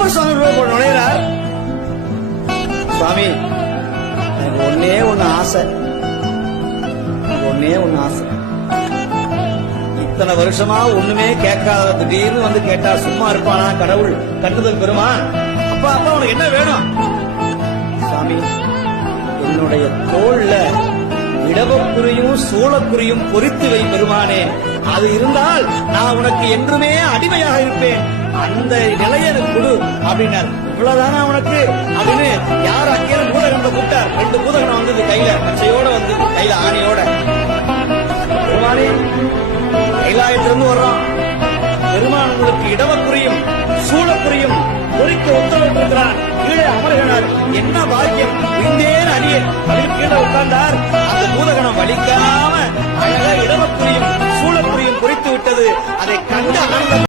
அப்பர் சுவாமி நுழைகிறார். சுவாமி எனக்கு ஒன்னே ஒண்ணு ஆசை, இத்தனை வருஷமா ஒண்ணுமே கேட்காத திடீர்னு வந்து கேட்டா சும்மா இருப்பானா கடவுள் கட்டுதல் பெருமான்? அப்பா அப்பா உனக்கு என்ன வேணும்? சாமி என்னுடைய தோல்ல இடவக்குறியும் சூளக்குறியும் பொறித்து வை பெருமானே, அது இருந்தால் நான் உனக்கு என்றுமே அடிமையாக இருப்பேன், அந்த நிலையை எனக்கு கொடு அப்படின்னார். இவ்வளவுதானா உனக்கு அப்படின்னு யார் அங்கே பூதகணத்தை கூப்பிட்டார். 2 பூதகணம் வந்தது கையில, பச்சையோட வந்து கையில ஆணையோட. பெருமானே கைலாயத்திலிருந்து வர்றோம், பெருமான் உங்களுக்கு இடவக்குறியும் சூளக்குறியும் பொறிக்க உத்தரவிட்டிருக்கிறார், கீழே அமர்கிறார். என்ன பாக்கியம், விந்தேன் அடியேன் அப்படின்னு கீழே உட்கார்ந்தார். அந்த பூதகணம் வலிக்காம அழகா இடவக்குறியும் சூளக்குறியும் பொறித்து விட்டது. அதை கண்டு ஆனந்த